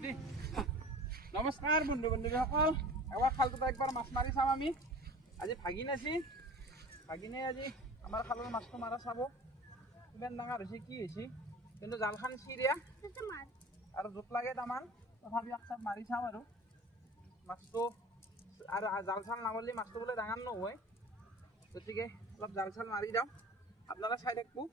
ready নমস্কাৰ বন্ধু বান্ধৱীসকল এবাৰ খালটোত একবাৰ মাছ মাৰি চাম আমি আজি ভাগিন আছে ভাগিনে আজি আমাৰ খালৰ মাছটো মাৰা চাব কিমান ডাঙৰ হৈছে কি হৈছে কিন্তু জালখন চিৰিয়া আৰু জোক লাগে তামান তথাপি একচাপ মাৰি চাম আৰু মাছটো আৰু জাল চাল নামাৰিলে মাছটো বোলে ডাঙৰ নহয় গতিকে অলপ জাল চাল মাৰি যাওঁ আপোনালোকে চাই থাকিব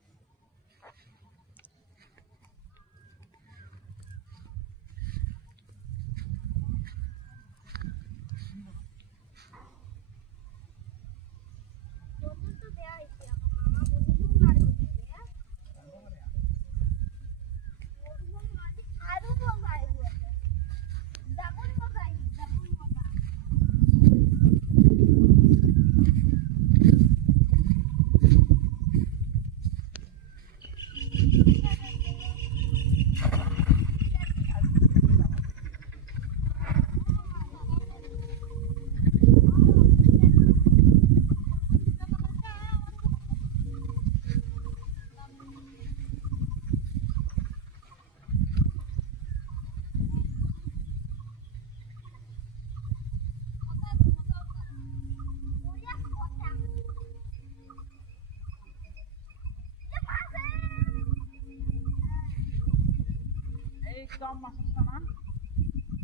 একদম মাছৰ টানা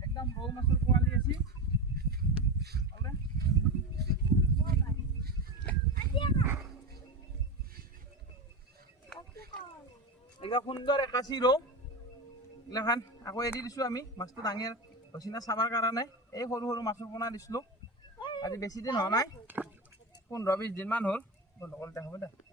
একদম ৰৌ মাছৰ পোৱালি আছে একদম সুন্দৰ একাচি ৰৌ এইগিলাখান আকৌ এৰি দিছোঁ আমি মাছটো ডাঙৰ হৈছে না চাবৰ কাৰণে এই সৰু সৰু মাছৰ পোনা দিছিলোঁ আজি বেছি দিন হোৱা নাই 15-20 দিনমান হ'ল বন্ধ কৰি দেখা হ'ব দে